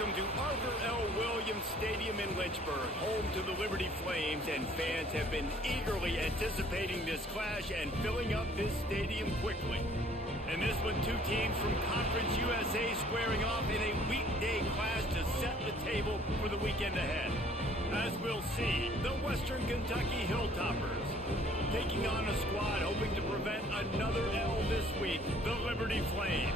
welcome to Arthur L. Williams Stadium in Lynchburg, home to the Liberty Flames, and fans have been eagerly anticipating this clash and filling up this stadium quickly. And this one, two teams from Conference USA squaring off in a weekday clash to set the table for the weekend ahead. As we'll see, the Western Kentucky Hilltoppers taking on a squad hoping to prevent another L this week, the Liberty Flames.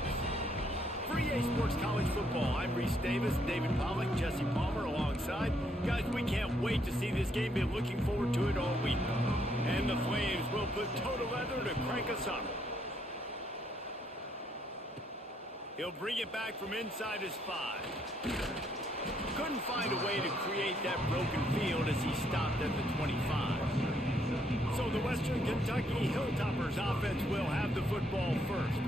For EA Sports College Football, I'm Reese Davis, David Pollack, Jesse Palmer alongside. Guys, we can't wait to see this game. Been looking forward to it all week. And the Flames will put total leather to crank us up. He'll bring it back from inside his 5. Couldn't find a way to create that broken field as he stopped at the 25. So the Western Kentucky Hilltoppers offense will have the football first.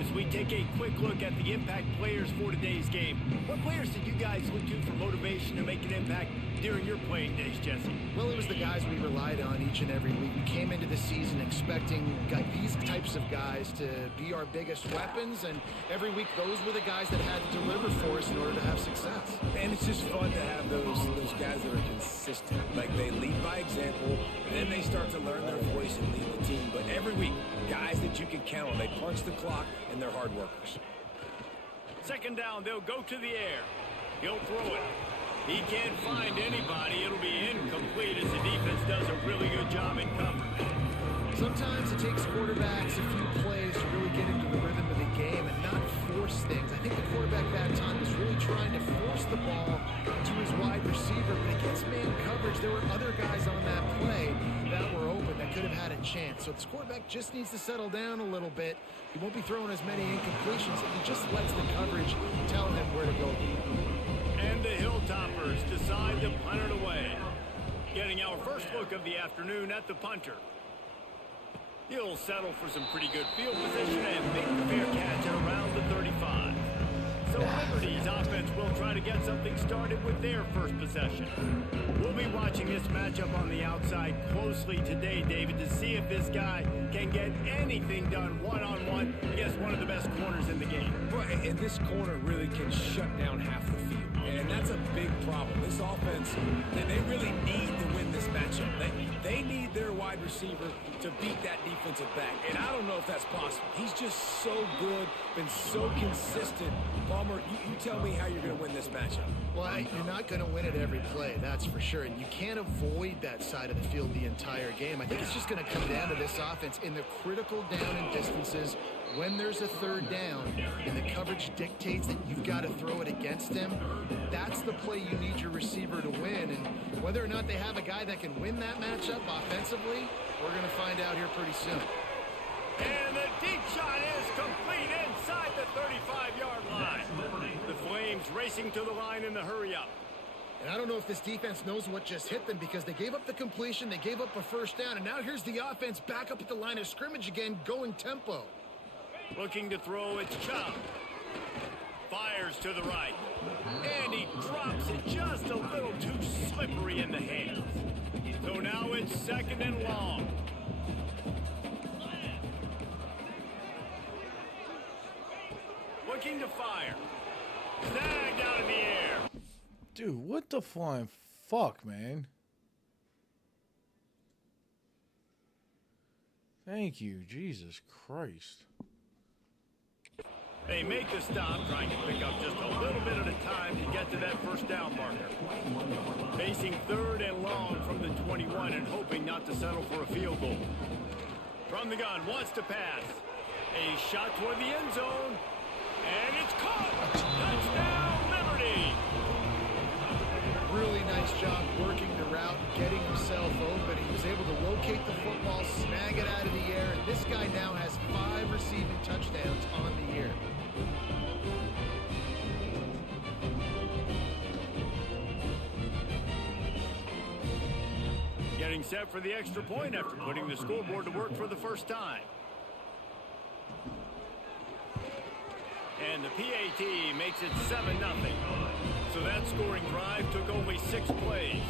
As we take a quick look at the impact players for today's game, what players did you guys look to for motivation to make an impact during your playing days, Jesse? Well, it was the guys we relied on each and every week. We came into the season expecting these types of guys to be our biggest weapons, and every week those were the guys that had to deliver for us in order to have success. And it's just fun to have those guys that are consistent. Like, they lead by example, and then they start to learn their voice and lead the team. But every week, guys that you can count on, they punch the clock, and they're hard workers. Second down, they'll go to the air. He'll throw it. He can't find anybody. It'll be incomplete as the defense does a really good job in coverage. Sometimes it takes quarterbacks a few plays to really get into the rhythm of the game and not force things. I think the quarterback that time was really trying to force the ball to his wide receiver, but against man coverage, there were other guys on that play that were open that could have had a chance. So this quarterback just needs to settle down a little bit. He won't be throwing as many incompletions if he just lets the coverage tell him where to go. And the Hilltoppers decide to punt it away. Getting our first look of the afternoon at the punter. He'll settle for some pretty good field position and make the fair catch at around the 35. So Liberty's offense will try to get something started with their first possession. We'll be watching this matchup on the outside closely today, David, to see if this guy can get anything done one-on-one against one of the best corners in the game. Right, and this corner really can shut down half the field. And that's a big problem. This offense, they really need to win this matchup. They need their wide receiver to beat that defensive back. And I don't know if that's possible. He's just so good, been so consistent. Palmer, you tell me how you're going to win this matchup. Well, you're not going to win it every play, that's for sure. And you can't avoid that side of the field the entire game. I think it's just going to come down to this offense in the critical down and distances. When there's a third down and the coverage dictates that you've got to throw it against him, that's the play you need your receiver to win. And whether or not they have a guy that can win that matchup offensively, we're going to find out here pretty soon. And the deep shot is complete inside the 35-yard line. The Flames racing to the line in the hurry-up. And I don't know if this defense knows what just hit them because they gave up the completion, they gave up a first down, and now here's the offense back up at the line of scrimmage again, going tempo. Looking to throw, it's Chubb. Fires to the right. And he drops it just a little too slippery in the hands. So now it's second and long. Looking to fire. Snagged out of the air. Dude, what the flying fuck, man? Thank you, Jesus Christ. They make the stop, trying to pick up just a little bit at a time to get to that first down marker. Facing third and long from the 21 and hoping not to settle for a field goal. From the gun, wants to pass. A shot toward the end zone. And it's caught! Touchdown, Liberty! Really nice job working the route, getting himself open. He was able to locate the football, snag it out of the air, and this guy now has 5 receiving touchdowns on the year. Getting set for the extra point after putting the scoreboard to work for the first time. And the PAT makes it 7-0. So that scoring drive took only 6 plays.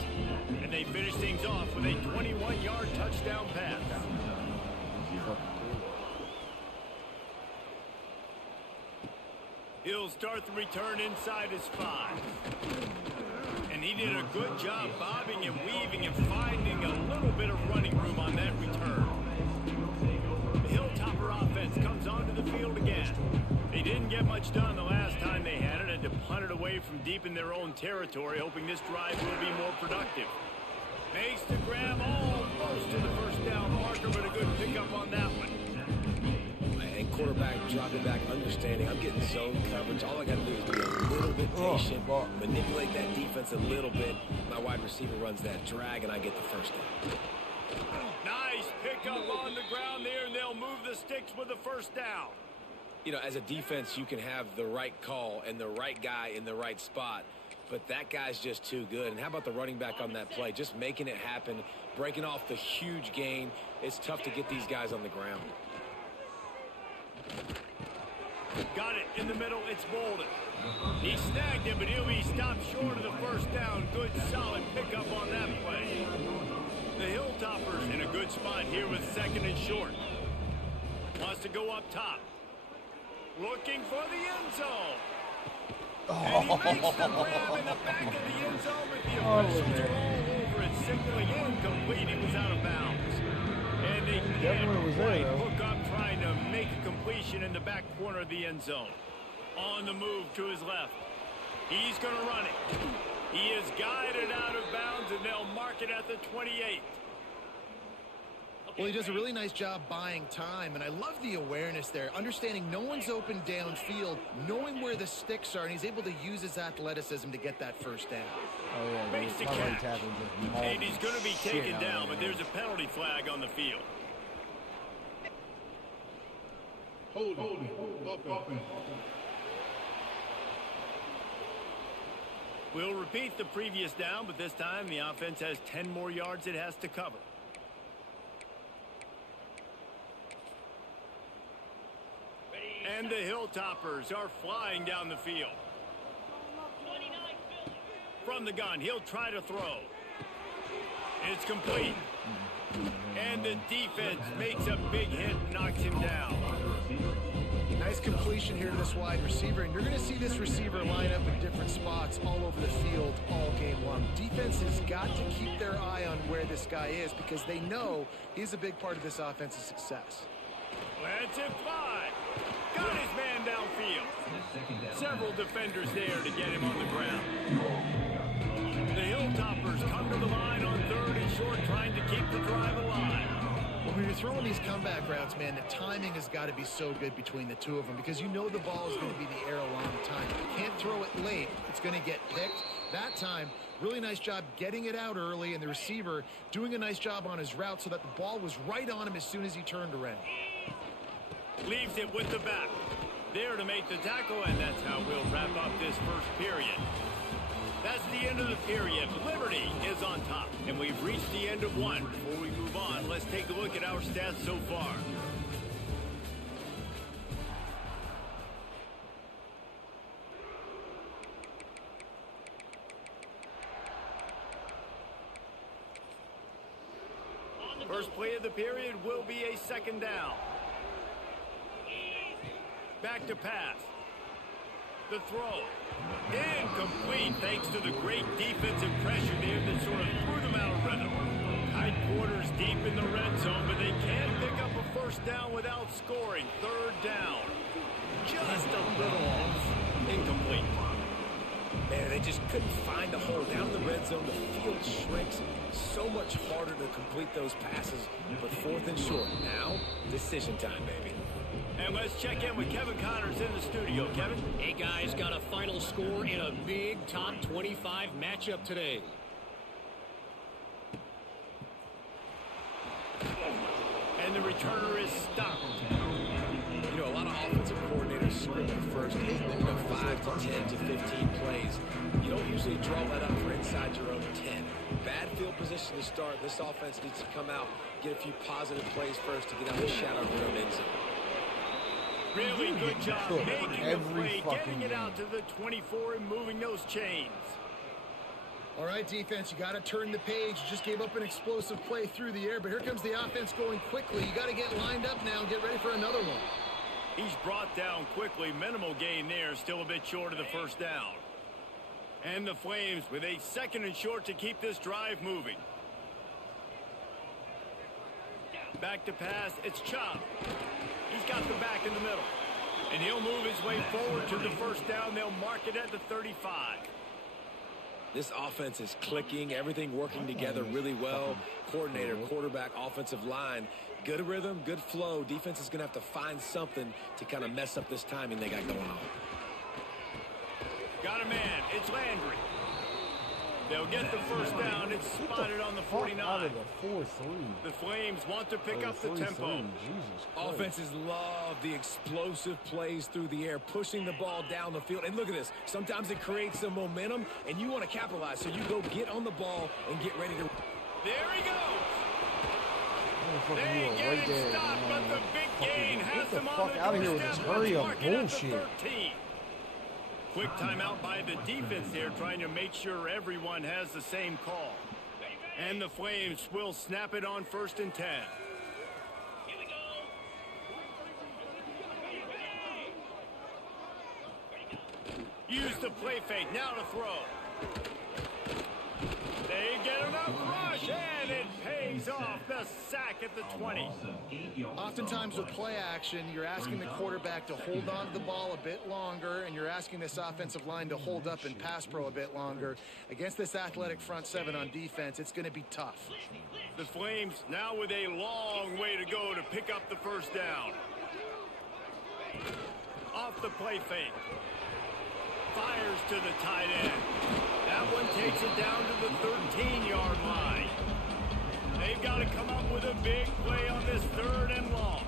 And they finished things off with a 21-yard touchdown pass. He'll start the return inside his 5. And he did a good job bobbing and weaving and finding a little bit of running room on that return. The Hilltopper offense comes onto the field again. They didn't get much done the last time they had it, and to punt it away from deep in their own territory, hoping this drive will be more productive. Makes the grab almost to the first down marker, but a good pickup on that one. And quarterback dropping back, understanding I'm getting zone coverage. All I got to do is be a little bit patient, manipulate that defense a little bit. My wide receiver runs that drag, and I get the first down. Nice pickup on the ground there, and they'll move the sticks with the first down. You know, as a defense, you can have the right call and the right guy in the right spot, but that guy's just too good. And how about the running back on that play? Just making it happen, breaking off the huge gain. It's tough to get these guys on the ground. Got it in the middle. It's Bolden. He snagged it, but he'll be stopped short of the first down. Good, solid pickup on that play. The Hilltoppers in a good spot here with 2nd and short. Wants to go up top. Looking for the end zone. And he makes the grab in the back of the end zone, but the officials are all over it, signaling incomplete. He was out of bounds. And they can't quite hook up trying to make a completion in the back corner of the end zone. On the move to his left. He's going to run it. He is guided out of bounds, and they'll mark it at the 28. Well, he does a really nice job buying time, and I love the awareness there, understanding no one's open downfield, knowing where the sticks are, and he's able to use his athleticism to get that first down. Oh, yeah. Makes the catch. And he's going to be taken down, but there's a penalty flag on the field. Hold. We'll repeat the previous down, but this time the offense has 10 more yards it has to cover. And the Hilltoppers are flying down the field. From the gun, he'll try to throw. It's complete. And the defense makes a big hit and knocks him down. Nice completion here to this wide receiver, and you're going to see this receiver line up in different spots all over the field all game long. Defense has got to keep their eye on where this guy is because they know he's a big part of this offense's success. Let's it fly. Got his man downfield. Several defenders there to get him on the ground. The Hilltoppers come to the line on 3rd and short, trying to keep the drive alive. Well, when you're throwing these comeback routes, man, the timing has got to be so good between the two of them because you know the ball is going to be the air a long time. If you can't throw it late, it's going to get picked. That time, really nice job getting it out early, and the receiver doing a nice job on his route so that the ball was right on him as soon as he turned around. Leaves it with the back. There to make the tackle, and that's how we'll wrap up this first period. That's the end of the period. Liberty is on top, and we've reached the end of one. Before we move on, let's take a look at our stats so far. First play of the period will be a 2nd down. Back to pass. The throw. Incomplete thanks to the great defensive pressure there that sort of threw them out of rhythm. Tight quarters deep in the red zone, but they can't pick up a first down without scoring. 3rd down. Just a little off. Incomplete. Man, they just couldn't find a hole down in the red zone. The field shrinks. So much harder to complete those passes, but 4th and short. Now, decision time, baby. And let's check in with Kevin Connors in the studio. Kevin? Hey, guys, got a final score in a big top 25 matchup today. And the returner is stopped. You know, a lot of offensive coordinators script the first 5 to 10 to 15 plays. You don't usually draw that up for inside your own 10. Bad field position to start. This offense needs to come out, get a few positive plays first to get out of the shadow of their own end zone. Really good job making a play, getting it out to the 24 and moving those chains. All right, defense, you got to turn the page. You just gave up an explosive play through the air, but here comes the offense going quickly. You got to get lined up now and get ready for another one. He's brought down quickly. Minimal gain there. Still a bit short of the first down. And the Flames with a 2nd and short to keep this drive moving. Back to pass. It's Chubb. He's got the back in the middle. And he'll move his way forward to the first down. They'll mark it at the 35. This offense is clicking, everything working together really well. Coordinator, quarterback, offensive line, good rhythm, good flow. Defense is going to have to find something to kind of mess up this timing they got going on. Got a man. It's Landry. They'll get the first down. It's spotted on the 49. Out of the 4-3. The Flames want to pick up the tempo. Jesus Christ. Offenses love the explosive plays through the air, pushing the ball down the field. And look at this. Sometimes it creates some momentum, and you want to capitalize. So you go get on the ball and get ready to... There he goes. They They get him stopped, but the big gain has Get the them on fuck the out of here with doorstep. this hurry Let's up mark it at the bullshit. 13. Quick timeout by the defense there, trying to make sure everyone has the same call. And the Flames will snap it on 1st and 10. Use the play fake, now to throw. They get enough rush, and it pays off. The sack at the 20. Oftentimes with play action, you're asking the quarterback to hold on to the ball a bit longer, and you're asking this offensive line to hold up in pass pro a bit longer. Against this athletic front 7 on defense, it's going to be tough. The Flames now with a long way to go to pick up the first down. Off the play fake. Fires to the tight end. That one takes it down to the 13-yard line. They've got to come up with a big play on this 3rd and long.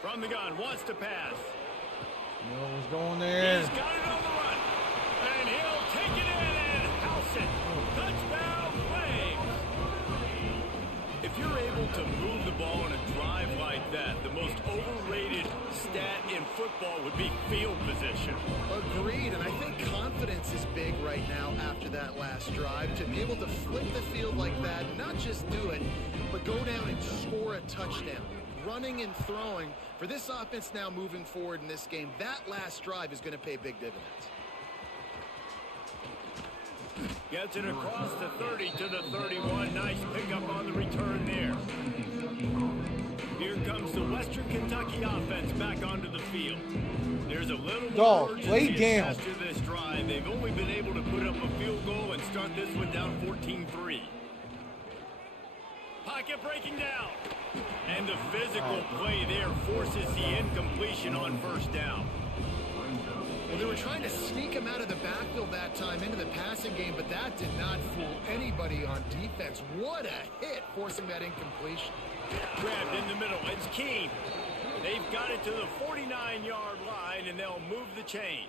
From the gun, wants to pass. You know what's going there? He's got it on the run. And he'll take it in and house it. Touchdown, Flames. If you're able to move the ball in a drive like that, the most overrated stat in football would be field position. Agreed, and I think confidence is big right now after that last drive. To be able to flip the field like that, not just do it, but go down and score a touchdown. Running and throwing, for this offense now moving forward in this game, that last drive is going to pay big dividends. Gets it across the 30 to the 31. Nice pickup on the return there. Here comes the Western Kentucky offense back onto the field. There's a little more urgency after this drive. They've only been able to put up a field goal and start this one down 14-3. Pocket breaking down. And the physical play there forces the incompletion on 1st down. Well, they were trying to sneak him out of the backfield that time into the passing game, but that did not fool anybody on defense. What a hit, forcing that incompletion. Grabbed in the middle. It's Keene. They've got it to the 49-yard line, and they'll move the chains.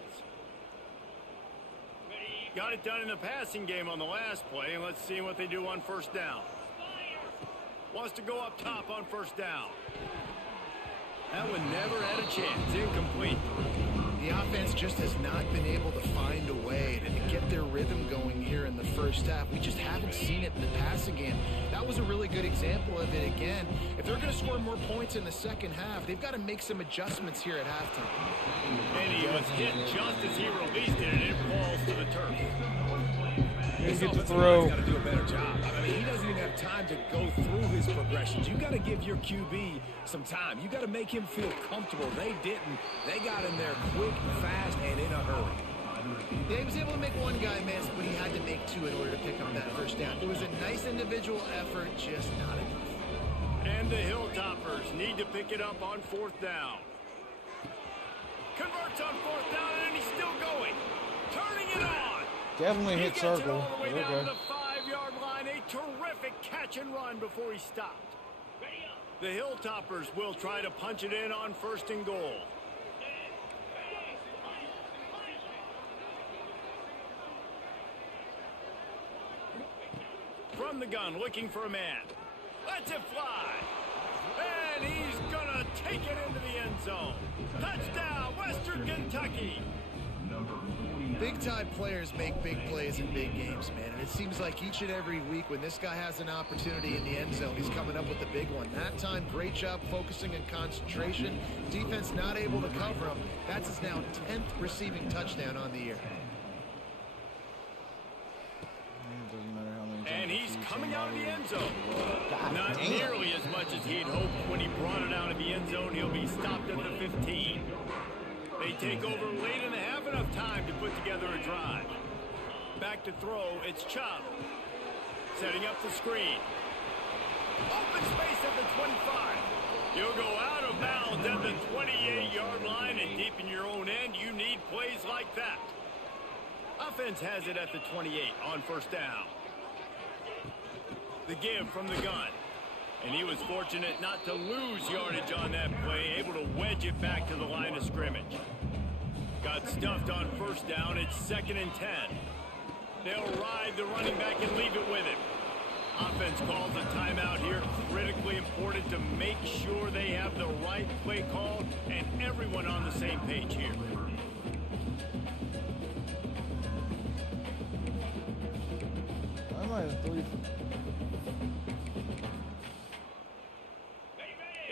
Got it done in the passing game on the last play, and let's see what they do on 1st down. Wants to go up top on 1st down. That one never had a chance. Incomplete. The offense just has not been able to find a way to get their rhythm going here in the first half. We just haven't seen it in the passing game. That was a really good example of it again. If they're going to score more points in the second half, they've got to make some adjustments here at halftime. And he was hit just as he released it, and it falls to the turf. This offensive line's got to do a better job. I mean, he doesn't even have time to go through his progressions. You got to give your QB some time. You got to make him feel comfortable. They didn't. They got in there quick, fast, and in a hurry. Yeah, he was able to make one guy miss, but he had to make 2 in order to pick up that first down. It was a nice individual effort, just not enough. And the Hilltoppers need to pick it up on 4th down. Converts on 4th down, and he's still going. Turning it on. Definitely hit circle. All the way down Okay. to the 5-yard line. A terrific catch and run before he stopped. The Hilltoppers will try to punch it in on 1st and goal. From the gun, looking for a man. Lets it fly. And he's going to take it into the end zone. Touchdown, Western Kentucky. Number 48. Big-time players make big plays in big games, man. And it seems like each and every week when this guy has an opportunity in the end zone, he's coming up with a big one. That time, great job focusing and concentration. Defense not able to cover him. That's his now 10th receiving touchdown on the year. And he's coming out of the end zone. Not nearly as much as he'd hoped when he brought it out of the end zone. He'll be stopped at the 15. They take over late in the half, enough time to put together a drive. Back to throw, it's Chubb. Setting up the screen. Open space at the 25. You'll go out of bounds at the 28-yard line, and deep in your own end, you need plays like that. Offense has it at the 28 on first down. The give from the gun. And he was fortunate not to lose yardage on that play, able to wedge it back to the line of scrimmage. Got stuffed on first down. It's 2nd and 10. They'll ride the running back and leave it with him. Offense calls a timeout here. Critically important to make sure they have the right play call and everyone on the same page here. I might have 3.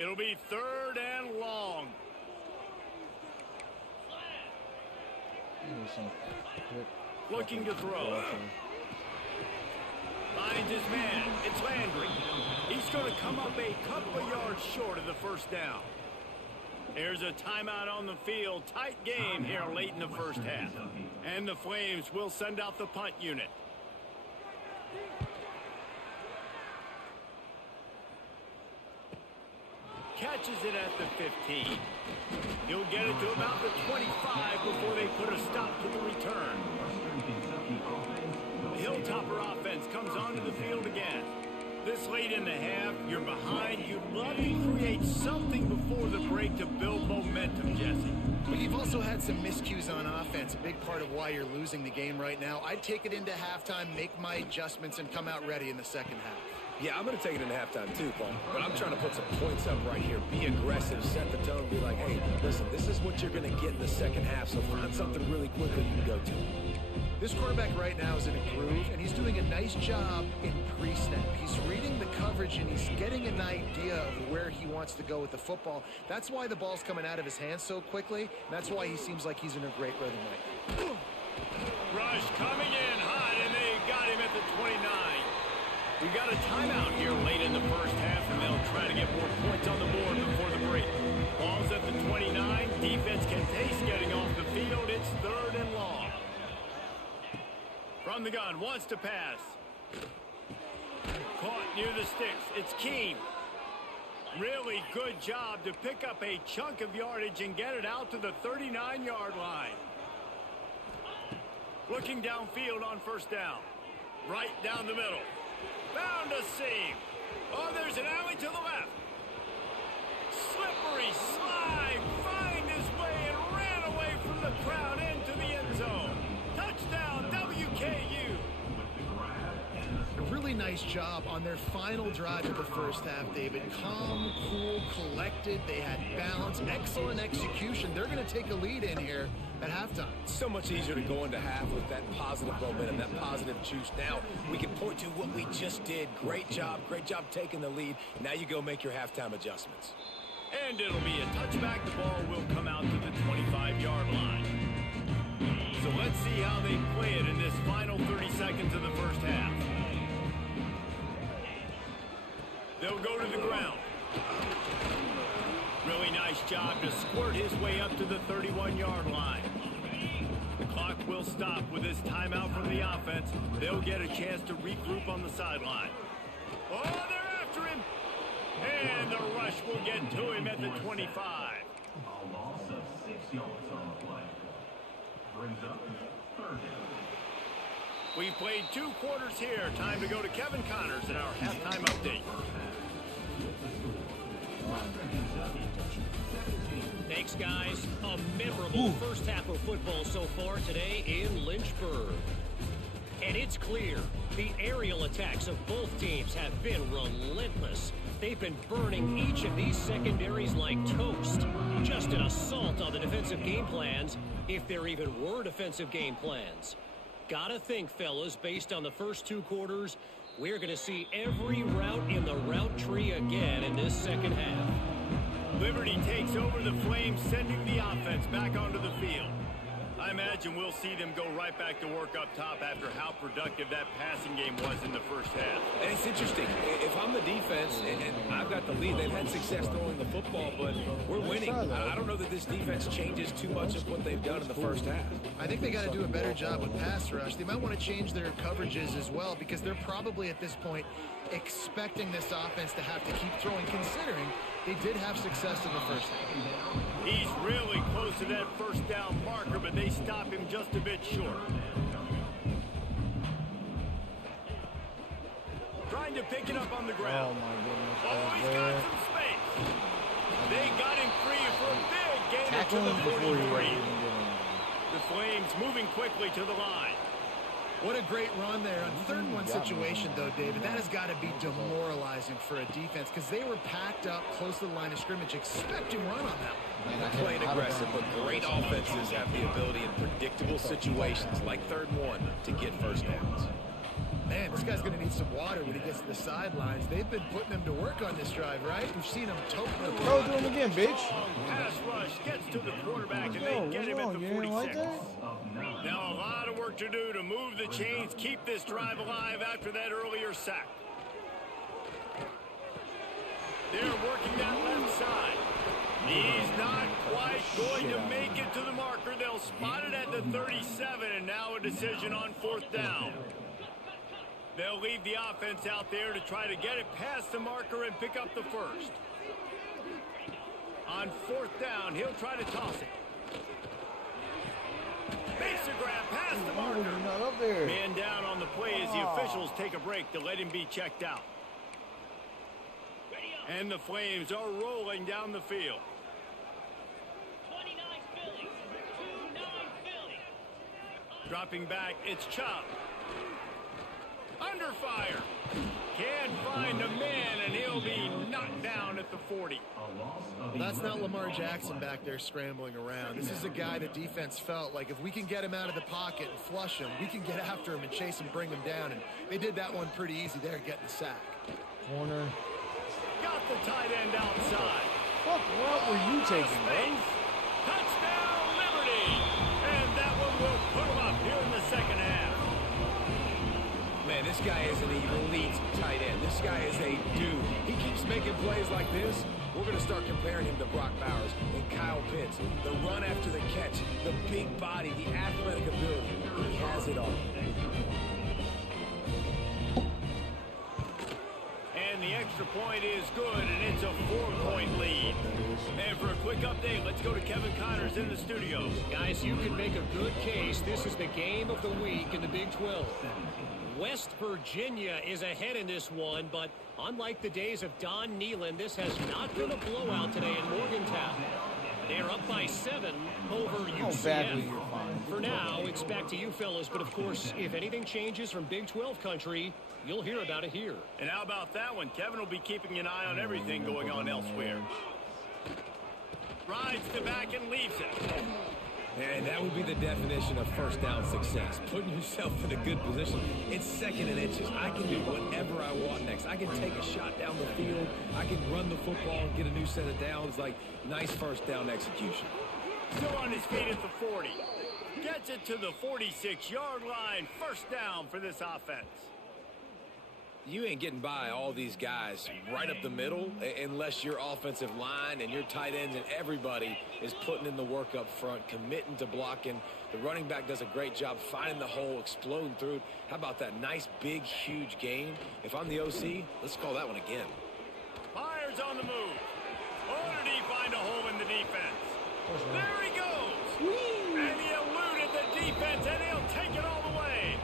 It'll be 3rd and long. Looking to throw. Finds his man. It's Landry. He's going to come up a couple of yards short of the first down. There's a timeout on the field. Tight game here late in the first half. And the Flames will send out the punt unit. Catches it at the 15. He'll get it to about the 25 before they put a stop to the return. The Hilltopper offense comes onto the field again. This late in the half, you're behind. You'd love to create something before the break to build momentum, Jesse. But you've also had some miscues on offense, a big part of why you're losing the game right now. I'd take it into halftime, make my adjustments, and come out ready in the second half. Yeah, I'm going to take it into halftime too, Paul. But I'm trying to put some points up right here. Be aggressive, set the tone, be like, hey, listen, this is what you're going to get in the second half, so find something really quickly you can go to. This quarterback right now is in a groove, and he's doing a nice job in pre-snap. He's reading the coverage, and he's getting an idea of where he wants to go with the football. That's why the ball's coming out of his hands so quickly, and that's why he seems like he's in a great rhythm right now. Rush coming in hot, and they got him at the 29. We got a timeout here late in the first half, and they'll try to get more points on the board before the break. Ball's at the 29. Defense can taste getting off the field. It's 3rd and long. From the gun, wants to pass. Caught near the sticks. It's Keene. Really good job to pick up a chunk of yardage and get it out to the 39-yard line. Looking downfield on first down. Right down the middle. Found a seam. Oh, there's an alley to the left. Slippery slide. Find his way and ran away from the crowd into the end zone. Touchdown, WKU. A really nice job on their final drive of the first half, David. Calm, cool, collected. They had balance, excellent execution. They're going to take a lead in here at halftime. It's so much easier to go into half with that positive momentum, that positive juice. Now we can point to what we just did. Great job taking the lead. Now you go make your halftime adjustments. And it'll be a touchback. The ball will come out to the 25-yard line. So let's see how they play it in this final 30 seconds of the first half. They'll go to the ground. Really nice job to squirt his way up to the 31-yard line. The clock will stop with this timeout from the offense. They'll get a chance to regroup on the sideline. Oh, they're after him. And the rush will get to him at the 25. A loss of 6 yards on the play. Brings up 3rd down. We've played 2 quarters here. Time to go to Kevin Connors in our halftime update. Thanks, guys. A memorable first half of football so far today in Lynchburg. And it's clear, the aerial attacks of both teams have been relentless. They've been burning each of these secondaries like toast. Just an assault on the defensive game plans, if there even were defensive game plans. Gotta think, fellas, based on the first 2 quarters, we're going to see every route in the route tree again in this second half. Liberty takes over the Flames, sending the offense back onto the field. I imagine we'll see them go right back to work up top after how productive that passing game was in the first half. And it's interesting. If I'm the defense and I've got the lead, they've had success throwing the football, but we're winning. I don't know that this defense changes too much of what they've done in the first half. I think they got to do a better job with pass rush. They might want to change their coverages as well, because they're probably at this point expecting this offense to have to keep throwing, considering they did have success in the first half. He's really close to that first down marker, but they stop him just a bit short. Trying to pick it up on the ground. Oh my goodness. Oh, he's got some space. They got him free for a big gain to Tackle him the before you 43. even get him. The Flames moving quickly to the line. What a great run there. On 3rd and 1 situation, though, David, that has got to be demoralizing for a defense, because they were packed up close to the line of scrimmage, expecting run on that one. Man, I Playing hit- aggressive, but great offenses have the ability in predictable situations like 3rd and 1 to get first downs. Man, this guy's going to need some water when he gets to the sidelines. They've been putting him to work on this drive, right? We've seen him tote the Throw it to him again, bitch. Pass rush gets to the quarterback, and they What's get him at wrong? the You didn't like 46. that? Now a lot of work to do to move the chains, keep this drive alive after that earlier sack. They're working that left side. He's not quite going to make it to the marker. They'll spot it at the 37, and now a decision on 4th down. They'll leave the offense out there to try to get it past the marker and pick up the first. On 4th down, he'll try to toss it. Makes a grab past the Why was marker. he not up there? Man down on the play as the officials take a break to let him be checked out. And the Flames are rolling down the field. 29 Phillies, 2-9 Philly. Dropping back, it's Chubb. Under fire. Can't find a man, and he'll be knocked down at the 40. That's not Lamar Jackson back there scrambling around. This is a guy the defense felt like if we can get him out of the pocket and flush him, we can get after him and chase him, bring him down. And they did that one pretty easy there, getting the sack. Corner. Got the tight end outside. Fuck, what were you taking, bro? Touchdown, Liberty. And that one will put him up here in the second half. Man, this guy is an elite tight end. This guy is a dude. He keeps making plays like this. We're going to start comparing him to Brock Bowers and Kyle Pitts. The run after the catch, the big body, the athletic ability. He has it all. And the extra point is good, and it's a 4-point lead. And for a quick update, let's go to Kevin Connors in the studio. Guys, you can make a good case. This is the game of the week in the Big 12. West Virginia is ahead in this one, but unlike the days of Don Nehlen, this has not been a blowout today in Morgantown. They're up by 7 over How badly UCF. you're fine. For now, it's back to you fellas, but of course, if anything changes from Big 12 country, you'll hear about it here. And how about that one? Kevin will be keeping an eye on everything going on elsewhere. Rides to back and leaves it. And that would be the definition of first down success. Putting yourself in a good position. It's 2nd and inches. I can do whatever I want next. I can take a shot down the field. I can run the football and get a new set of downs. Like, nice first down execution. Still on his feet at the 40. Gets it to the 46-yard line. First down for this offense. You ain't getting by all these guys right up the middle unless your offensive line and your tight ends and everybody is putting in the work up front, committing to blocking. The running back does a great job finding the hole, exploding through it. How about that nice, big, huge gain? If I'm the OC, let's call that one again. Myers on the move. Oh, did he find a hole in the defense? There he goes. And he eluded the defense, and he'll take it all the way.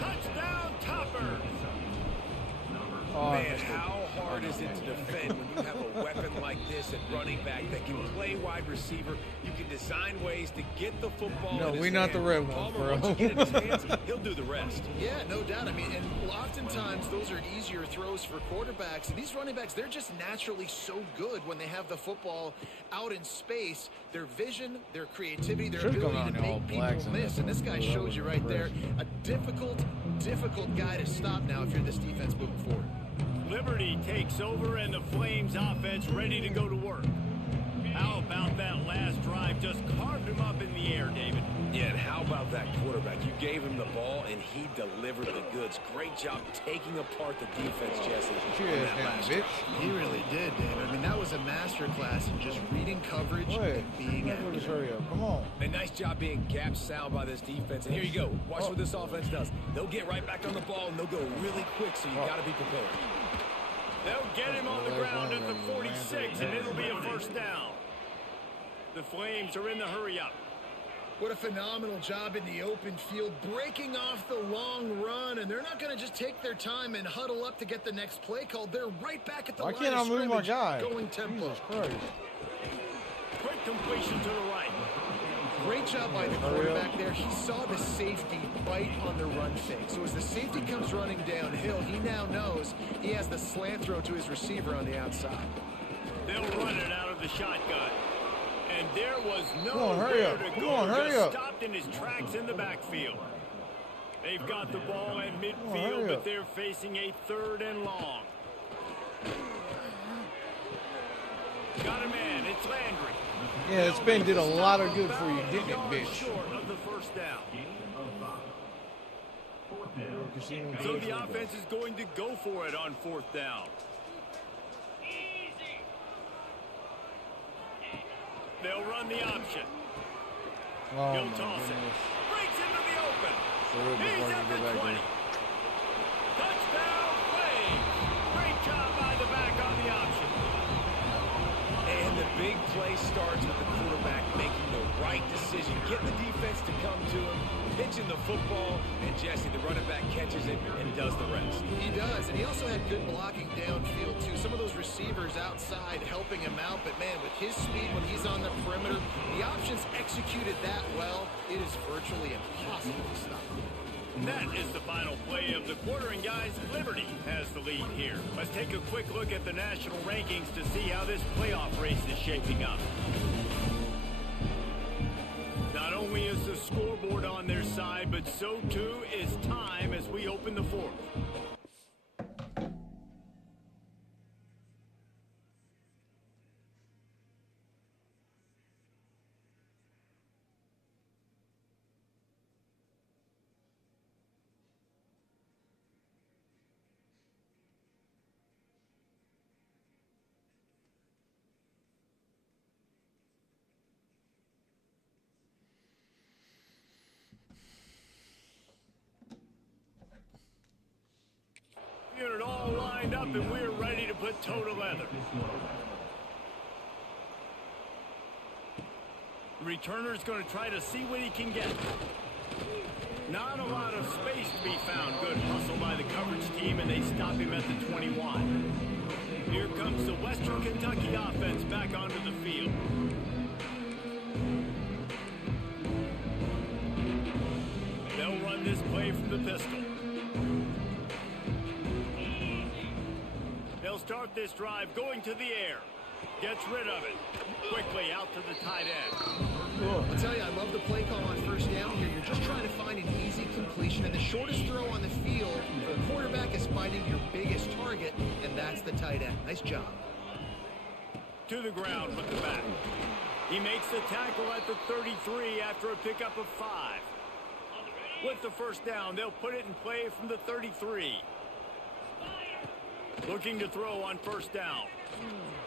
Touchdown, Toppers. Oh, Man, how hard is it to defend when you have a weapon like this at running back that can play wide receiver? You can design ways to get the football. No, in his we not hand. the red ones, Palmer, bro. once you get in his hands, he'll do the rest. Yeah, no doubt. I mean, and oftentimes those are easier throws for quarterbacks. And these running backs, they're just naturally so good when they have the football out in space. Their vision, their creativity, their Should've come ability out to in all make blacks people in miss. that And this guy one. showed you right there. A difficult guy to stop now if you're this defense moving forward. Liberty takes over and the Flames offense ready to go to work. How about that last drive? Just carved him up in the air, David. Yeah, and how about that quarterback? You gave him the ball, and he delivered the goods. Great job taking apart the defense, Jesse. Cheers, on that damn last bitch. drive. He really did, David. I mean, that was a masterclass in just reading coverage Wait, and being let's accurate. hurry up. Come on. A nice job being gap sound by this defense. And here you go. Watch what this offense does. They'll get right back on the ball, and they'll go really quick, so you got to be prepared. They'll get him on the ground at the 46, and it'll be a first down. The Flames are in the hurry-up. What a phenomenal job in the open field, breaking off the long run, and they're not going to just take their time and huddle up to get the next play called. They're right back at the Why line can't of I move my scrimmage, guy? going tempo. Jesus Christ. Quick completion to the right. Great job by the quarterback there. He saw the safety bite on the run fake. So as the safety comes running downhill, he now knows he has the slant throw to his receiver on the outside. They'll run it out of the shotgun. And there was Come on, hurry nowhere up. to Come go. on, hurry Just up. stopped in his tracks in the backfield. They've got the ball at hurry midfield, up. but they're facing a 3rd and long. Got a man. It's Landry. Yeah, that spin did a lot of good for you, didn't it, bitch? Short of the first down. Casino So Beach the like offense is going to go for it on 4th down. They'll run the option. that. Oh, He'll my toss it. goodness. Breaks into the open. So it He's before at you the get back 20. there. Touchdown, Flames. Great job by the back on the option. And the big play starts with the quarterback making the right decision, getting the defense to come to him, pitching the football, and Jesse, the running back, catches it and does the rest. He does, and he also had good blocking downfield, too. Some of those receivers outside helping him out, but, man, with his speed when he's on the perimeter, the options executed that well, it is virtually impossible to stop. That is the final play of the quarter, and guys, Liberty has the lead here. Let's take a quick look at the national rankings to see how this playoff race is shaping up. Not only is the scoreboard on their side, but so too is time as we open the 4th. Unit all lined up, and we're ready to put toe to leather. The returner's going to try to see what he can get. Not a lot of space to be found. Good hustle by the coverage team, and they stop him at the 21. Here comes the Western Kentucky offense back onto the field. They'll run this play from the pistol. They'll start this drive going to the air. Gets rid of it. Quickly out to the tight end. I'll tell you, I love the play call on first down here. You're just trying to find an easy completion, and the shortest throw on the field, the quarterback is finding your biggest target, and that's the tight end. Nice job. To the ground with the back. He makes the tackle at the 33 after a pickup of 5. With the first down, they'll put it in play from the 33. Looking to throw on first down.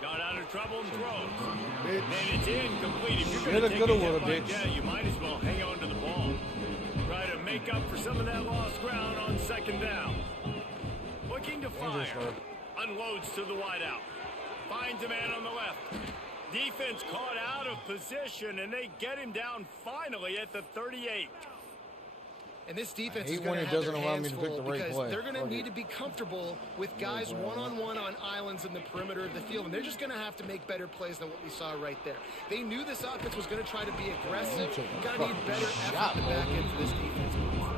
Got out of trouble and throws. Bitch. And it's incomplete. If you're Shoulda, going to take coulda, a hit woulda, like bitch. that, you might as well hang on to the ball. Try to make up for some of that lost ground on second down. Looking to fire. Unloads to the wideout. Finds a man on the left. Defense caught out of position, and they get him down finally at the 38. And this defense hate is when going to it have doesn't their allow hands me to pick full the right because play. they're going to Fuck need it. to be comfortable with guys one-on-one on islands in the perimeter of the field, and they're just going to have to make better plays than what we saw right there. They knew this offense was going to try to be aggressive. Got to need better effort in the back end for this defense moving forward.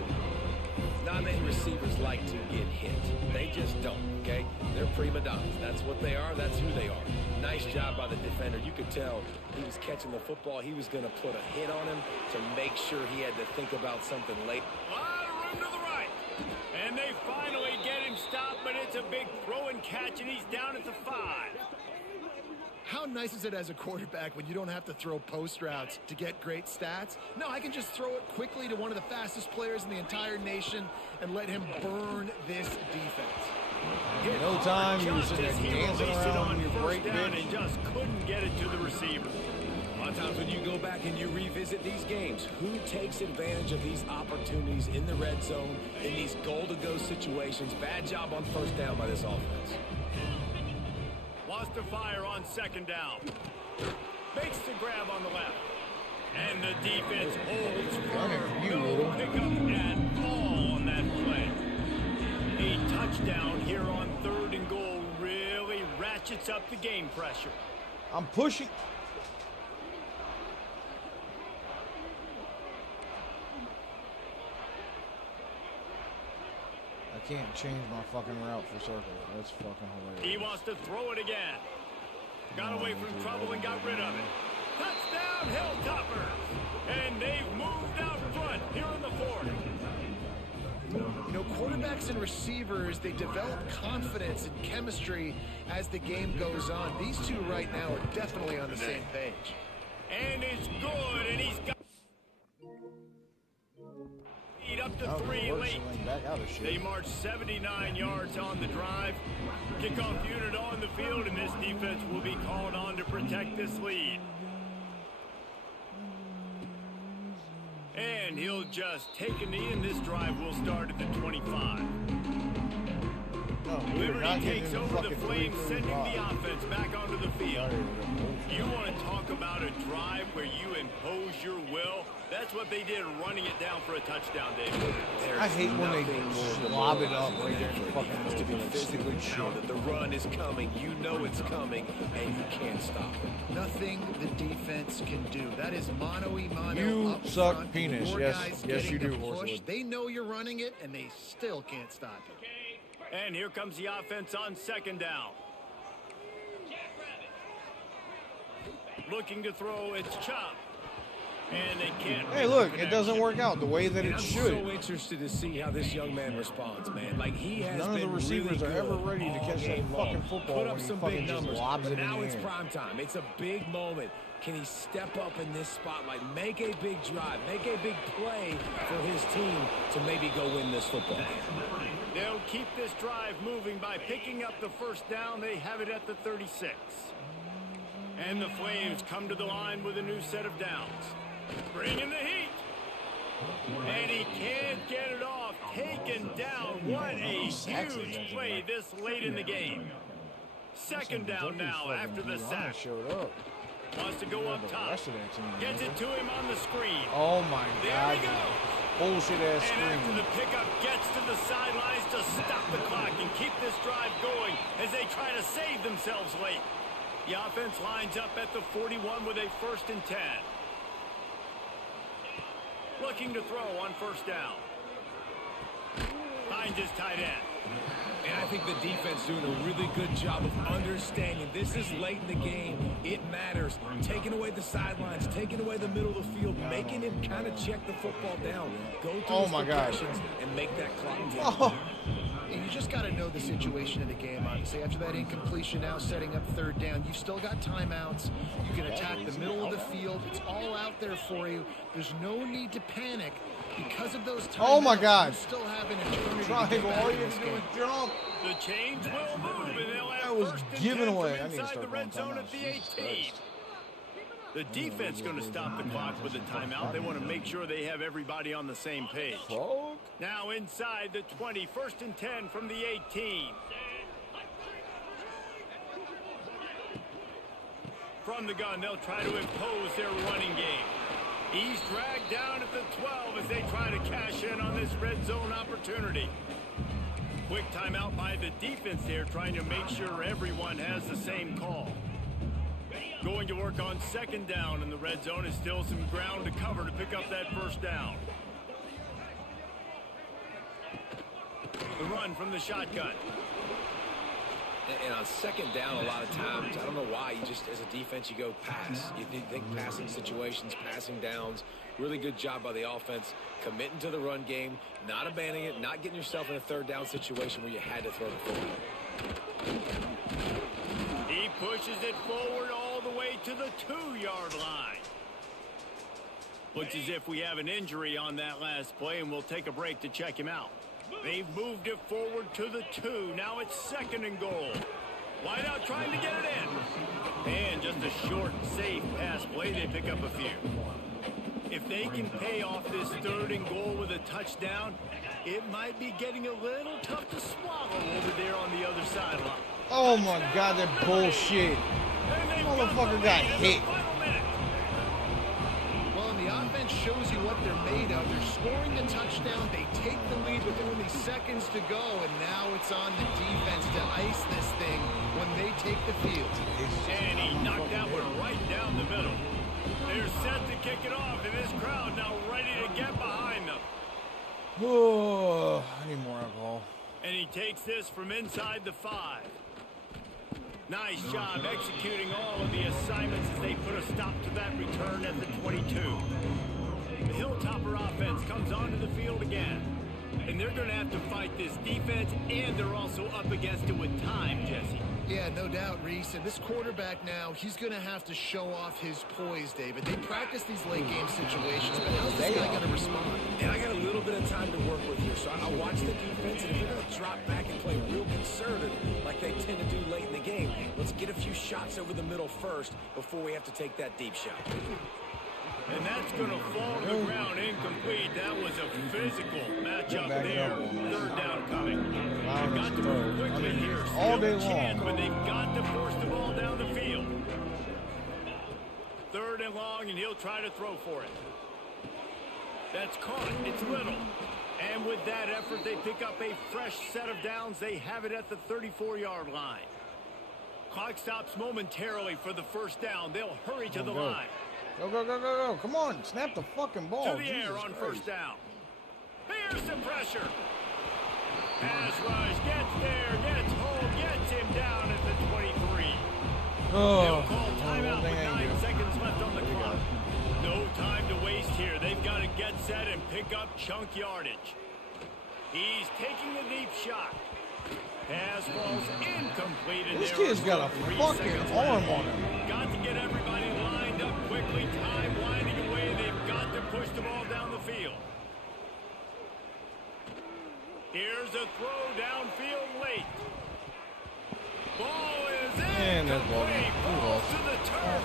Not many receivers like to get hit. They just don't, okay? They're prima donnas. That's what they are. That's who they are. Nice job by the defender. You could tell he was catching the football. He was going to put a hit on him to make sure he had to think about something late. A lot of room to the right. And they finally get him stopped, but it's a big throw and catch, and he's down at the 5. How nice is it as a quarterback when you don't have to throw post routes to get great stats? No, I can just throw it quickly to one of the fastest players in the entire nation and let him burn this defense. No time. You were Just sitting as there he dancing released it around on your first break down bitch. and just couldn't get it to the receiver. A lot of times when you go back and you revisit these games, who takes advantage of these opportunities in the red zone, in these goal-to-go situations? Bad job on first down by this offense. Lost to fire on second down. Makes the grab on the left. And the defense holds Running firm. for you, No Little. pickup at all on that play. A touchdown here on 3rd and goal really ratchets up the game pressure. I'm pushing. I can't change my fucking route for circle. That's fucking hilarious. He wants to throw it again. Got away from trouble and got rid of it. Touchdown, Hilltoppers! And they've moved out front here in the 4th. You know, quarterbacks and receivers, they develop confidence and chemistry as the game goes on. These two right now are definitely on the same page. And it's good, and he's got lead up to 3 late. Back out of shit. They march 79 yards on the drive. Kickoff unit on the field, and this defense will be called on to protect this lead. And he'll just take a knee, and this drive will start at the 25. No, we're not Liberty getting takes into over the fucking Flames, sending the 3-3-5. offense back onto the field. Sorry, we're You want to talk about a drive where you impose your will? That's what they did, running it down for a touchdown, David. I hate when they lob it up right there. Fucking to be physically sure that the run is coming. You know it's coming, and you can't stop it. Nothing the defense can do. That is mano-a-mano You up suck front. penis. More Yes, guys yes, getting you do, the push. Horsewood. They know you're running it, and they still can't stop you. And here comes the offense on second down. Looking to throw, it's Chubb. And they can't. Hey, look, it doesn't work out the way that And it I'm should. so interested to see how this young man responds, man. Like, he has None of the been receivers really are ever good ready to all catch that game fucking long. football Put when up he some fucking big just numbers, lobs but it in now the it's air. prime time. It's a big moment. Can he step up in this spotlight, make a big drive, make a big play for his team to maybe go win this football game? They'll keep this drive moving by picking up the first down. They have it at the 36. And the Flames come to the line with a new set of downs. Bringing the heat. And he can't get it off. Taken down. What a huge play this late in the game. Second down now after the sack. Showed up. Wants to go up The top. rest of that team, Gets man. it to him on the screen. Oh my There god. he goes. Bullshit ass And after screen. the pickup gets to the sidelines to stop the clock and keep this drive going as they try to save themselves late. The offense lines up at the 41 with a 1st and 10. Looking to throw on first down. Finds his tight end. And I think the defense doing a really good job of understanding this is late in the game. It matters. Taking away the sidelines, taking away the middle of the field, making him kind of check the football down. Go through his progressions and make that clock tick. Oh. And you just got to know the situation of the game, obviously. After that incompletion, now setting up 3rd down, you've still got timeouts. You can attack the middle of the field. It's all out there for you. There's no need to panic. Because of those timeouts, Oh my God. you still have an eternity to Drive, get back all in you have this to do game. is jump. The chains will move, and they'll have That was 1st and given 10 away. from I need to inside start the red calling zone at the timeouts. Jesus 18. Christ. The defense going to stop the clock with a timeout. They want to make sure they have everybody on the same page. Fuck. Now inside the 20, 1st and 10 from the 18. From the gun, they'll try to impose their running game. He's dragged down at the 12 as they try to cash in on this red zone opportunity. Quick timeout by the defense here, trying to make sure everyone has the same call. Going to work on second down in the red zone, is still some ground to cover to pick up that first down. The run from the shotgun. And on second down, a lot of times, I don't know why, you just, as a defense, you go pass. You think passing situations, passing downs. Really good job by the offense, committing to the run game, not abandoning it, not getting yourself in a third down situation where you had to throw the football. He pushes it forward all the way to the 2-yard line. Looks as if we have an injury on that last play, and we'll take a break to check him out. They've moved it forward to the 2. Now it's 2nd and goal. Wide out trying to get it in. And just a short, safe pass play. They pick up a few. If they can pay off this 3rd and goal with a touchdown, it might be getting a little tough to swallow over there on the other sideline. Oh my God, that bullshit. Motherfucker got hit. The offense shows you what they're made of. They're scoring the touchdown. They take the lead with only seconds to go, and now it's on the defense to ice this thing when they take the field. And he knocked that one right down the middle. They're set to kick it off, and this crowd now ready to get behind them. Oh, I need more alcohol. And he takes this from inside the 5. Nice job executing all of the assignments as they put a stop to that return at the 22. The Hilltopper offense comes onto the field again. And they're going to have to fight this defense, and they're also up against it with time, Jesse. Yeah, no doubt, Reese. And this quarterback now, he's going to have to show off his poise, David. They practice these late-game situations, but how's this guy going to respond? And I got a little bit of time to work with here, so I'll watch the defense, and if they're going to drop back and play real conservative like they tend to do late in the game, let's get a few shots over the middle first before we have to take that deep shot. And that's going to fall to the ground incomplete. That was a physical matchup there. 3rd down coming. They've got to move quickly here. All day Still a chance, long. but they've got to force the ball down the field. 3rd and long, and he'll try to throw for it. That's caught. It's Little. And with that effort, they pick up a fresh set of downs. They have it at the 34-yard line. Clock stops momentarily for the first down. They'll hurry to the line. Go, go, go, go, go. Come on. Snap the fucking ball. To the air on first down. Here's the pressure. Pass rush. Gets there. Gets home. Gets him down at the 23. They'll call timeout with 9 seconds left on the clock. No time to waste here. They've got to get set and pick up chunk yardage. He's taking a deep shot. Pass falls incomplete. This kid's got a fucking arm on him. Got to get everybody lined up quickly. Time winding away. They've got to push the ball down the field. Here's a throw downfield late. Ball is in. And that ball. Falls to the turf.